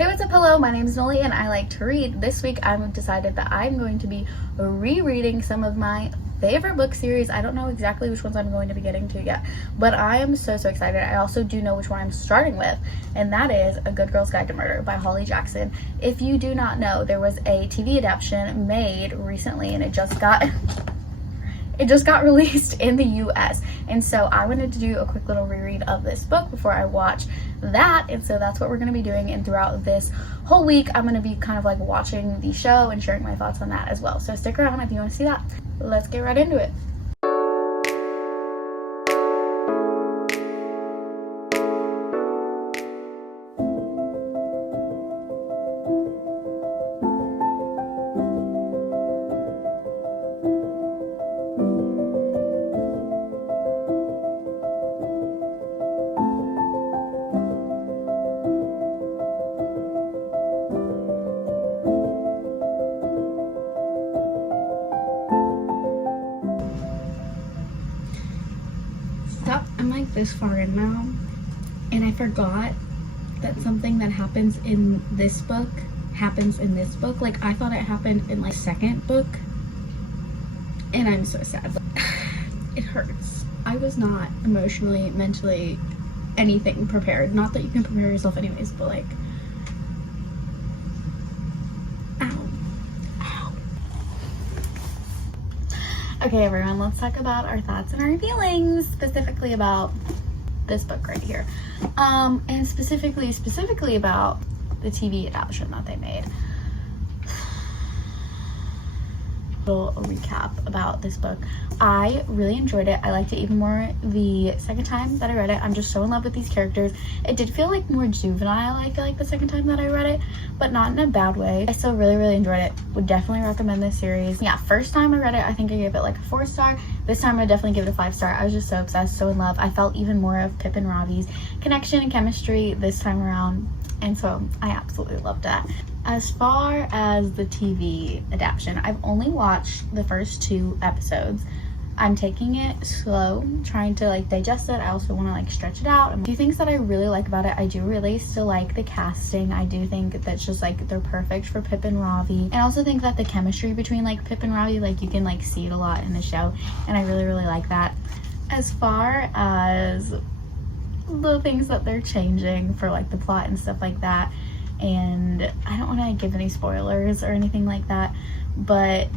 Hey, what's up? Hello, my name is Noli and I like to read. This week I've decided that I'm going to be rereading some of my favorite book series. I don't know exactly which ones I'm going to be getting to yet, but I am so excited. I also do know which one I'm starting with, and that is A Good Girl's Guide to Murder by Holly Jackson. If you do not know, there was a TV adaptation made recently and it just got released in the US, and so I wanted to do a quick little reread of this book before I watch that, and so that's what we're going to be doing. And throughout this whole week I'm going to be kind of like watching the show and sharing my thoughts on that as well, so stick around if you want to see that. Let's get right into it. I'm like this far in now, and I forgot that something that happens in this book happens in this book. Like, I thought it happened in like second book, and I'm so sad. It hurts. I was not emotionally, mentally, anything prepared. Not that you can prepare yourself anyways, but like, ow. Okay, everyone, let's talk about our thoughts and our feelings, specifically about this book right here, and specifically about the TV adaptation that they made. Little recap about this book. I really enjoyed it. I liked it even more the second time that I read it. I'm just so in love with these characters. It did feel like more juvenile, I feel like, the second time that I read it, but not in a bad way. I still really enjoyed it. Would definitely recommend this series. Yeah, first time I read it, I think I gave it like a 4-star. This time I definitely give it a 5-star. I was just so obsessed, so in love. I felt even more of Pip and Ravi's connection and chemistry this time around, and so I absolutely loved that. As far as the TV adaptation, I've only watched the first 2 episodes. I'm taking it slow, trying to like digest it. I also want to like stretch it out. A few things that I really like about it. I do really still like the casting. I do think that's just like they're perfect for Pip and Ravi. And I also think that the chemistry between like Pip and Ravi, like you can like see it a lot in the show, and I really like that. As far as the things that they're changing for like the plot and stuff like that, and I don't want to give any spoilers or anything like that, but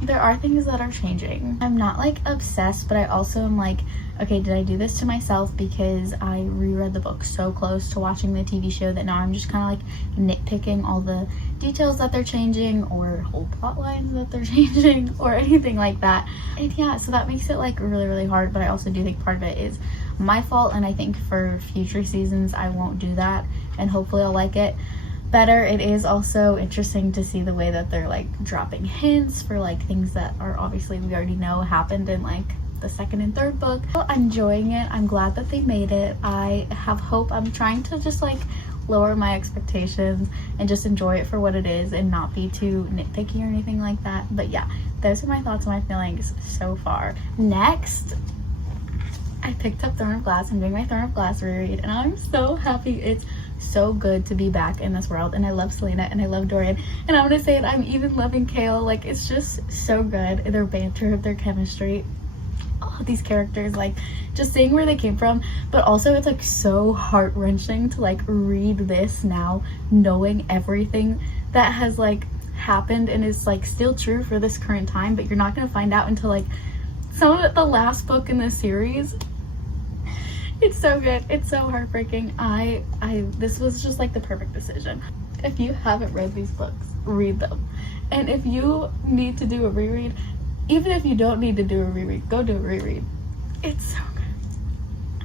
there are things that are changing. I'm not like obsessed, but I also am like, okay, did I do this to myself because I reread the book so close to watching the TV show that now I'm just kind of like nitpicking all the details that they're changing or whole plot lines that they're changing or anything like that. And yeah, so that makes it like really hard, but I also do think part of it is my fault, and I think for future seasons I won't do that, and hopefully I'll like it better. It is also interesting to see the way that they're like dropping hints for like things that are obviously we already know happened in like the second and third book. I'm enjoying it. I'm glad that they made it. I have hope. I'm trying to just like lower my expectations and just enjoy it for what it is and not be too nitpicky or anything like that. But yeah, those are my thoughts and my feelings so far. Next, I picked up Throne of Glass. I'm doing my Throne of Glass reread, and I'm so happy. It's so good to be back in this world, and I love Selena and I love Dorian, and I'm gonna say it, I'm even loving Kale. Like, it's just so good. Their banter, their chemistry, all of these characters, like just seeing where they came from. But also it's like so heart-wrenching to like read this now, knowing everything that has like happened and is like still true for this current time, but you're not gonna find out until like some of it, the last book in the series. It's so good. It's so heartbreaking. This was just like the perfect decision. If you haven't read these books, read them. And if you need to do a reread, even if you don't need to do a reread, go do a reread. It's so good.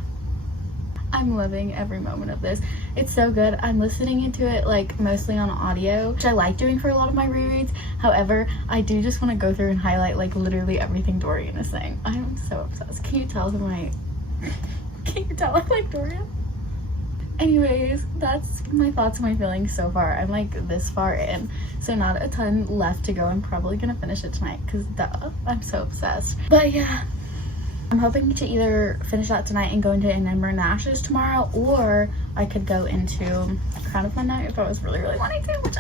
I'm loving every moment of this. It's so good. I'm listening into it like mostly on audio, which I like doing for a lot of my rereads. However, I do just want to go through and highlight like literally everything Dorian is saying. I'm so obsessed. Can you tell Can you tell I like Dorian? Anyways, that's my thoughts and my feelings so far. I'm like this far in, so not a ton left to go. I'm probably gonna finish it tonight because I'm so obsessed. But yeah, I'm hoping to either finish that tonight and go into an Ember and Ashes tomorrow, or I could go into Crown of Midnight if I was really wanting to, which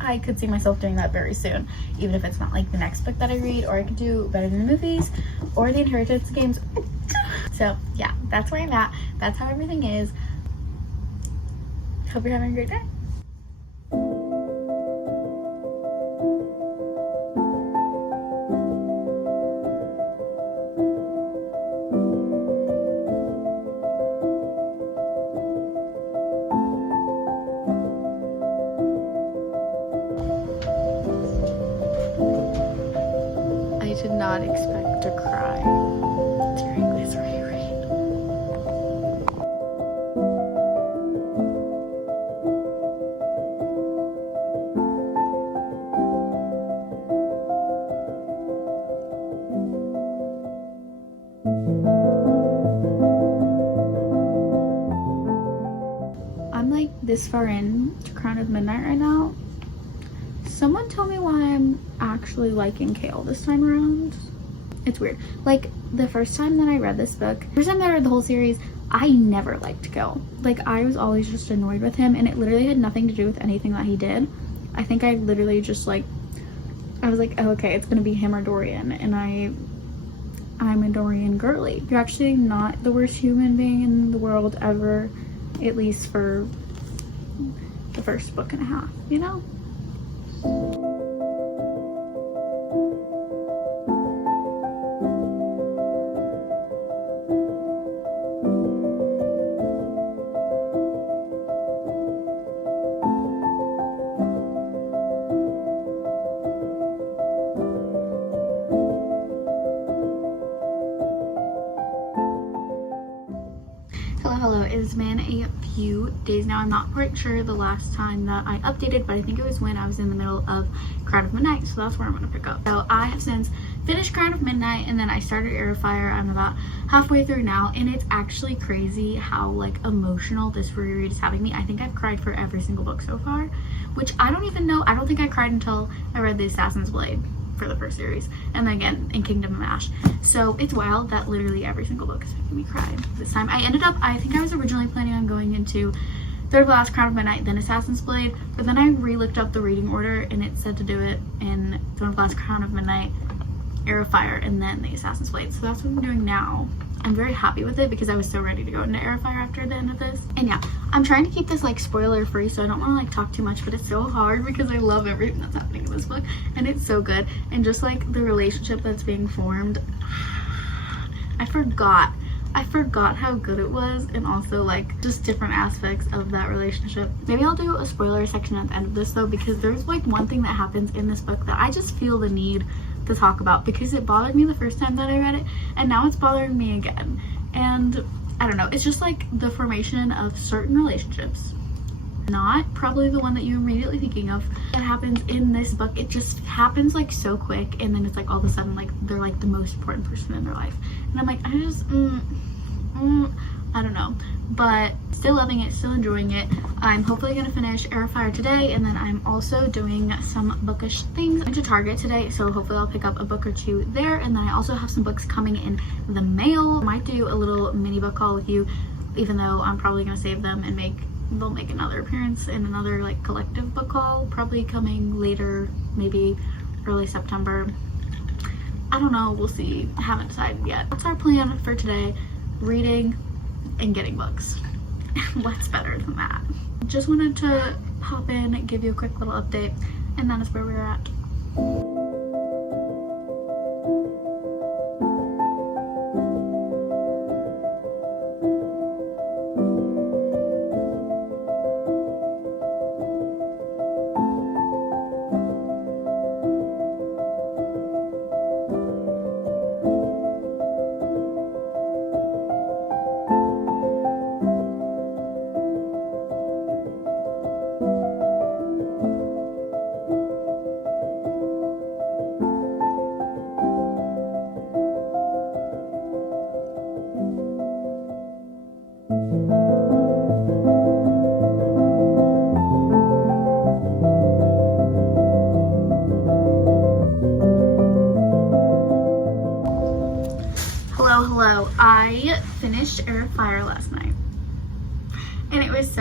I could see myself doing that very soon, even if it's not like the next book that I read. Or I could do Better Than the Movies or the Inheritance Games. So yeah, that's where I'm at. That's how everything is. Hope you're having a great day. I did not expect to cry during this reread. I'm like this far in to Crown of Midnight right now. Someone tell me why I'm actually liking Kale this time around. It's weird. Like, the first time that I read this book, first time that I read the whole series, I never liked Kale. Like, I was always just annoyed with him, and it literally had nothing to do with anything that he did. I think I literally just like, I was like, oh, okay, it's gonna be him or Dorian, and I'm a Dorian girly. You're actually not the worst human being in the world ever, at least for the first book and a half, you know? Hello, it's been a few days now. I'm not quite sure the last time that I updated, but I think it was when I was in the middle of Crown of Midnight, so that's where I'm gonna pick up. So I have since finished Crown of Midnight, and then I started Heir of Fire. I'm about halfway through now, and it's actually crazy how like emotional this reread is having me. I think I've cried for every single book so far, which I don't even know. I don't think I cried until I read The Assassin's Blade for the first series, and then again in Kingdom of Ash. So it's wild that literally every single book is making me cry this time. I think I was originally planning on going into Third Glass, Crown of Midnight, then Assassin's Blade, but then I re-looked up the reading order and it said to do it in Third Glass, Crown of Midnight, Heir of Fire, and then the Assassin's Blade. So that's what I'm doing now. I'm very happy with it because I was so ready to go into Heir of Fire after the end of this. And yeah, I'm trying to keep this like spoiler free, so I don't want to like talk too much, but it's so hard because I love everything that's happening in this book, and it's so good. And just like the relationship that's being formed, I forgot how good it was, and also like just different aspects of that relationship. Maybe I'll do a spoiler section at the end of this though, because there's like one thing that happens in this book that I just feel the need to talk about because it bothered me the first time that I read it, and now it's bothering me again. And I don't know, it's just like the formation of certain relationships, not probably the one that you're immediately thinking of, that happens in this book. It just happens like so quick, and then it's like all of a sudden like they're like the most important person in their life, and I'm like, I just I don't know, but still loving it, still enjoying it. I'm hopefully gonna finish Heir of Fire today, and then I'm also doing some bookish things. I went to Target today, so hopefully I'll pick up a book or two there, and then I also have some books coming in the mail. I might do a little mini book haul with you, even though I'm probably gonna save them and they'll make another appearance in another like collective book haul, probably coming later, maybe early September. I don't know, we'll see. I haven't decided yet. That's our plan for today: reading and getting books. What's better than that? Just wanted to pop in, give you a quick little update, and that is where we're at.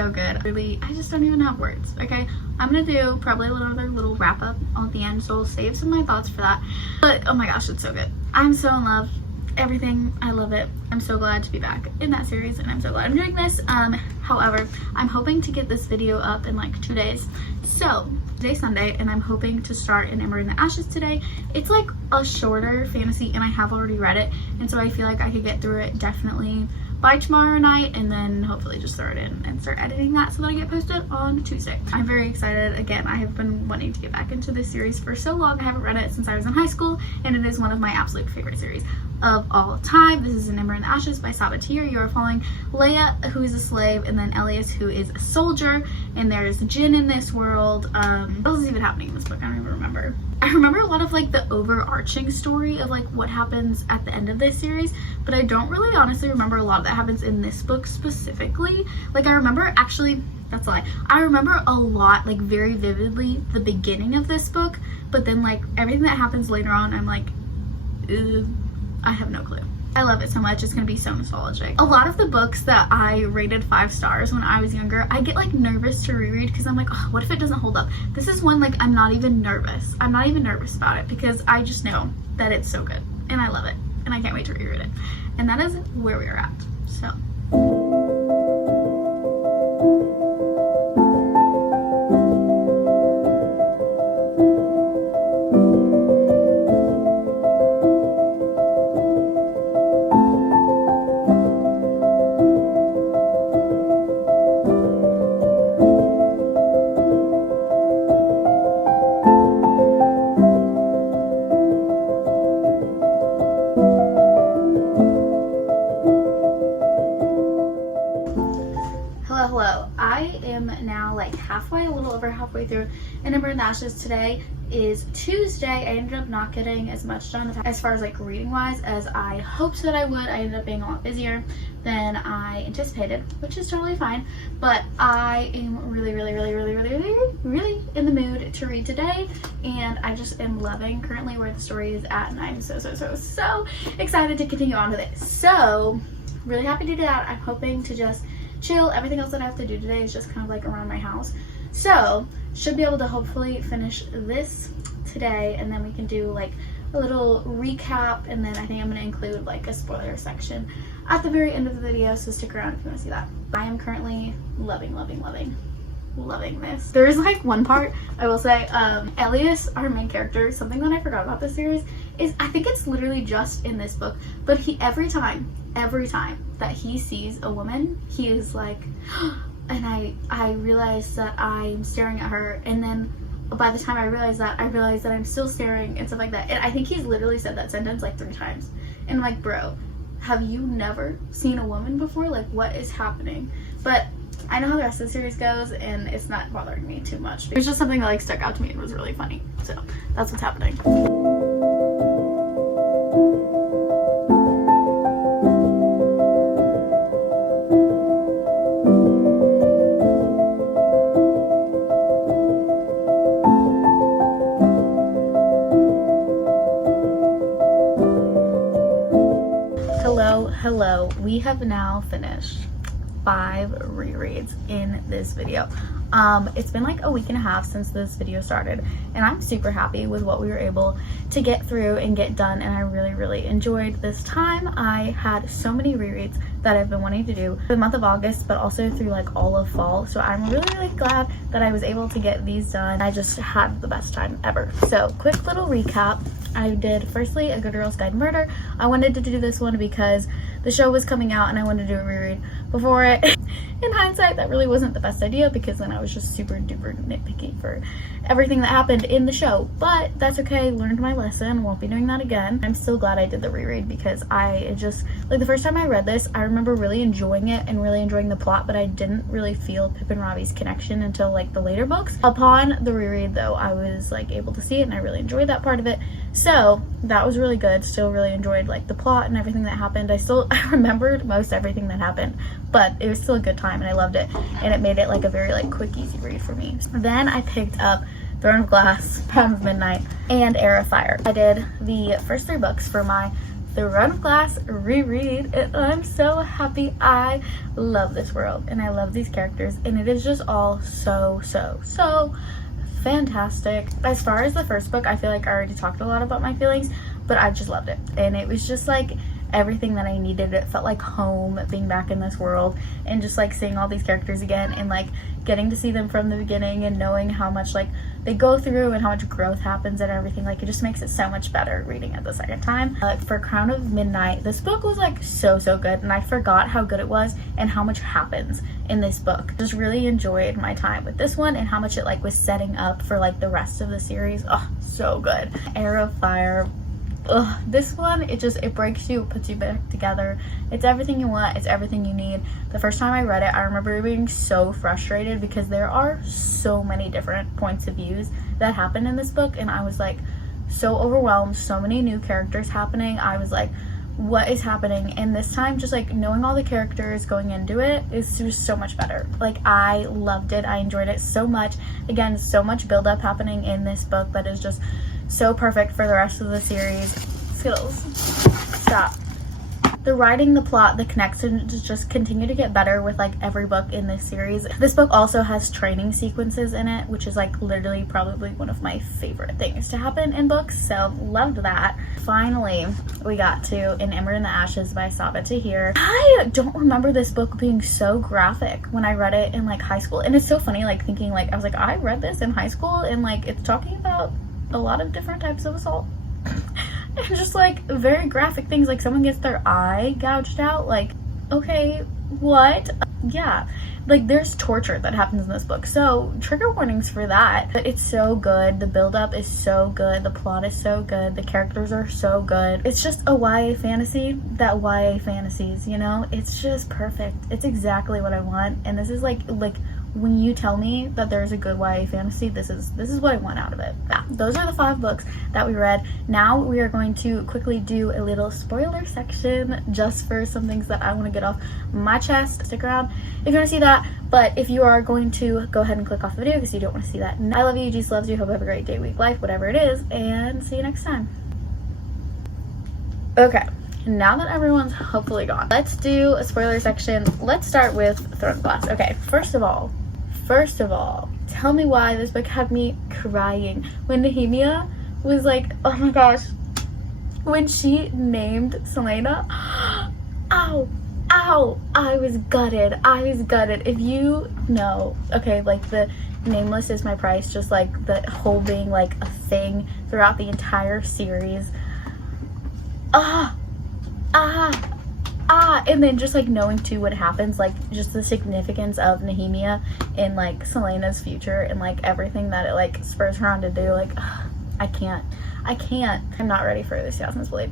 so good. Really, I just don't even have words. Okay, I'm gonna do probably another little wrap up at the end, so I'll save some of my thoughts for that. But oh my gosh, it's so good. I'm so in love. Everything, I love it. I'm so glad to be back in that series, and I'm so glad I'm doing this. However, I'm hoping to get this video up in like 2 days. So today's Sunday, and I'm hoping to start an Ember in the Ashes today. It's like a shorter fantasy, and I have already read it, and so I feel like I could get through it definitely by tomorrow night, and then hopefully just throw it in and start editing that so that I get posted on Tuesday. I'm very excited. Again, I have been wanting to get back into this series for so long. I haven't read it since I was in high school, and it is one of my absolute favorite series of all time. This is an Ember in the Ashes by Sabatir. You are following Leia, who is a slave, and then Elias, who is a soldier, and there's Jin in this world. What else is even happening in this book? I don't even remember. I remember a lot of like the overarching story of like what happens at the end of this series, but I don't really honestly remember a lot that happens in this book specifically. Like I remember, actually, that's a lie. I remember a lot, like very vividly, the beginning of this book, but then like everything that happens later on, I'm like, I have no clue. I love it so much. It's gonna be so nostalgic. A lot of the books that I rated 5 stars when I was younger, I get like nervous to reread because I'm like, oh, what if it doesn't hold up? This is one like I'm not even nervous. I'm not even nervous about it because I just know that it's so good and I love it and I can't wait to reread it. And that is where we are at. So. Hello, I am now like halfway, a little over halfway through an Ember in the Ashes. Today is Tuesday. I ended up not getting as much done as far as like reading wise as I hoped that I would. I ended up being a lot busier than I anticipated, which is totally fine, but I am really in the mood to read today, and I just am loving currently where the story is at, and I'm so excited to continue on with it. So really happy to do that. I'm hoping to just chill. Everything else that I have to do today is just kind of like around my house, so should be able to hopefully finish this today, and then we can do like a little recap, and then I think I'm going to include like a spoiler section at the very end of the video, so stick around if you want to see that. I am currently loving this. There's like one part I will say, Elias, our main character, something that I forgot about this series is I think it's literally just in this book, but he every time that he sees a woman, he is like, and I realize that I'm staring at her, and then by the time I realize that I'm still staring and stuff like that. And I think he's literally said that sentence like 3 times, and I'm like, bro, have you never seen a woman before? Like, what is happening? But I know how the rest of the series goes, and it's not bothering me too much. It was just something that like stuck out to me and was really funny, so that's what's happening. Hello, we have now finished 5 rereads in this video. It's been like a week and a half since this video started, and I'm super happy with what we were able to get through and get done, and I really enjoyed this time. I had so many rereads that I've been wanting to do for the month of August, but also through like all of fall, so I'm really glad that I was able to get these done. I just had the best time ever. So quick little recap. I did firstly A Good Girl's Guide to Murder. I wanted to do this one because the show was coming out and I wanted to do a reread before it. In hindsight, that really wasn't the best idea because then I was just super duper nitpicky for everything that happened in the show, but that's okay. Learned my lesson, won't be doing that again. I'm still glad I did the reread because I just, like, the first time I read this, I remember really enjoying it and really enjoying the plot, but I didn't really feel Pip and Robbie's connection until like the later books. Upon the reread though, I was like able to see it and I really enjoyed that part of it, so that was really good. Still really enjoyed like the plot and everything that happened. I remembered most everything that happened, but it was still a good time and I loved it, and it made it like a very like quick easy read for me. Then I picked up Throne of Glass, Prime of Midnight, and Heir of Fire. I did the first 3 books for my the Run of Glass reread, and I'm so happy. I love this world and I love these characters, and it is just all so fantastic. As far as the first book, I feel like I already talked a lot about my feelings, but I just loved it, and it was just like everything that I needed. It felt like home, being back in this world and just like seeing all these characters again and like getting to see them from the beginning and knowing how much like they go through and how much growth happens and everything. Like it just makes it so much better reading it the second time. For Crown of Midnight, this book was like so good, and I forgot how good it was and how much happens in this book. Just really enjoyed my time with this one and how much it like was setting up for like the rest of the series. Oh, so good. Heir of Fire. Ugh, this one, it breaks you, puts you back together. It's everything you want, it's everything you need. The first time I read it, I remember being so frustrated because there are so many different points of views that happen in this book, and I was like so overwhelmed, so many new characters happening. I was like, what is happening? And this time, just like knowing all the characters going into it is just so much better. Like I loved it, I enjoyed it so much. Again, so much build up happening in this book that is just so perfect for the rest of the series. Skittles, stop. The writing, the plot, the connections just continue to get better with like every book in this series. This book also has training sequences in it, which is like literally probably one of my favorite things to happen in books, so loved that. Finally, we got to An Ember in the Ashes by Saba Tahir. I don't remember this book being so graphic when I read it in like high school, and it's so funny like thinking like I was like, I read this in high school and like it's talking about a lot of different types of assault and just like very graphic things, like someone gets their eye gouged out. Like, okay, what? Yeah, like there's torture that happens in this book, so trigger warnings for that. But it's so good, the build-up is so good, the plot is so good, the characters are so good. It's just a YA fantasy that YA fantasies, you know? It's just perfect. It's exactly what I want, and this is like when you tell me that there's a good YA fantasy, this is what I want out of it. Yeah, those are the 5 books that we read. Now we are going to quickly do a little spoiler section just for some things that I want to get off my chest. Stick around if you want to see that, but if you are going to go ahead and click off the video because you don't want to see that. I love you, Jesus loves you, hope you have a great day, week, life, whatever it is, and see you next time. Okay, now that everyone's hopefully gone, let's do a spoiler section. Let's start with Throne of Glass. Okay, first of all, tell me why this book had me crying when Nehemia was like, oh my gosh, when she named Selena. Ow, I was gutted. If you know, okay, like the nameless is my price, just like the whole being like a thing throughout the entire series. And then just like knowing too what happens, like just the significance of Nehemia in like Selena's future and like everything that it like spurs her on to do. Like, I can't. I'm not ready for this Yasmin's Blade.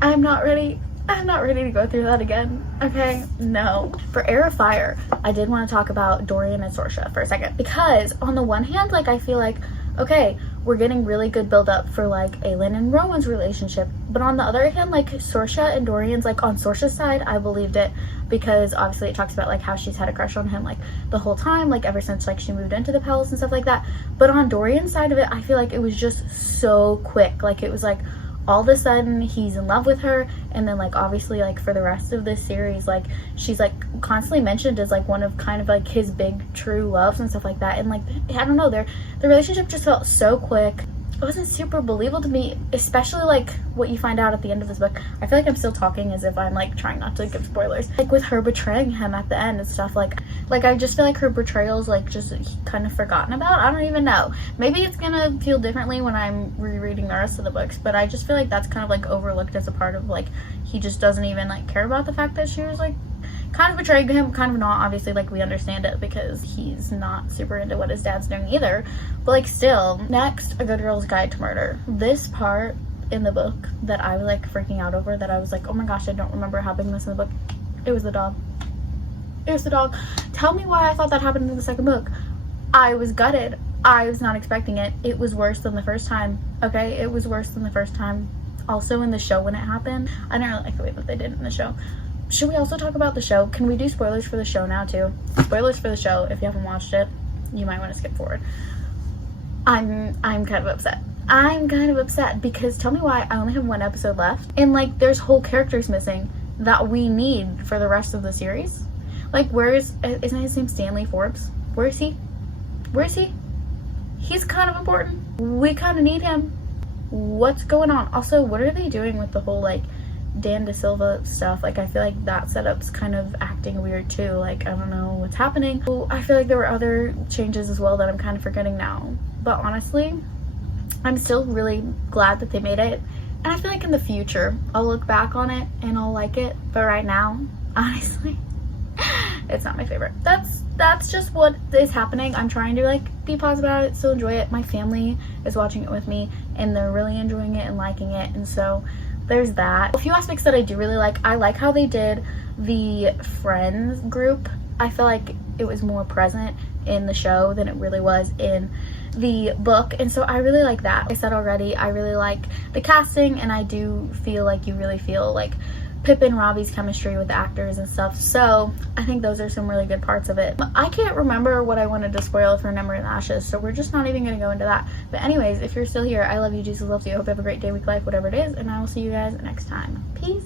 I'm not ready to go through that again. Okay, no. For Heir of Fire, I did want to talk about Dorian and Sorsha for a second, because on the one hand, like I feel like, okay, we're getting really good build up for like Aelin and Rowan's relationship, but on the other hand, like Sorsha and Dorian's, like on Sorsha's side, I believed it because obviously it talks about like how she's had a crush on him like the whole time, like ever since like she moved into the palace and stuff like that. But on Dorian's side of it, I feel like it was just so quick. Like it was like all of a sudden he's in love with her, and then like obviously like for the rest of this series, like she's like constantly mentioned as like one of kind of like his big true loves and stuff like that. And like I don't know, the relationship just felt so quick. It wasn't super believable to me, especially like what you find out at the end of this book. I feel like I'm still talking as if I'm like trying not to give spoilers, like with her betraying him at the end and stuff. Like I just feel like her betrayal's like just kind of forgotten about. I don't even know, maybe it's gonna feel differently when I'm rereading the rest of the books, but I just feel like that's kind of like overlooked as a part of like he just doesn't even like care about the fact that she was like kind of betraying him, kind of not. Obviously, like we understand it because he's not super into what his dad's doing either, but like still. Next, A Good Girl's Guide to Murder. This part in the book that I was like freaking out over, that I was like, oh my gosh, I don't remember having this in the book. It was the dog. Tell me why I thought that happened in the second book. I was gutted. I was not expecting it. It was worse than the first time. Okay, it was worse than the first time. Also in the show when it happened, I didn't really like the way that they did it in the show. Should we also talk about the show? Can we do spoilers for the show now too? Spoilers for the show, if you haven't watched it, you might want to skip forward. I'm kind of upset. I'm kind of upset because tell me why I only have one episode left and like there's whole characters missing that we need for the rest of the series. Like isn't his name Stanley Forbes? Where is he? Where is he? He's kind of important. We kind of need him. What's going on? Also, what are they doing with the whole like Dan Da Silva stuff? Like I feel like that setup's kind of acting weird too. Like I don't know what's happening. I feel like there were other changes as well that I'm kind of forgetting now. But honestly, I'm still really glad that they made it. And I feel like in the future, I'll look back on it and I'll like it. But right now, honestly, it's not my favorite. That's just what is happening. I'm trying to like be positive about it, still enjoy it. My family is watching it with me and they're really enjoying it and liking it. And so there's that. A few aspects that I do really like. I like how they did the friends group. I feel like it was more present in the show than it really was in the book, and so I really like that. Like I said already, I really like the casting, and I do feel like you really feel like Pip and Robbie's chemistry with the actors and stuff, so I think those are some really good parts of it. I can't remember what I wanted to spoil for Ember and Ashes, so we're just not even going to go into that. But anyways, if you're still here, I love you, Jesus loves you. I hope you have a great day, week, life, whatever it is, and I will see you guys next time. Peace.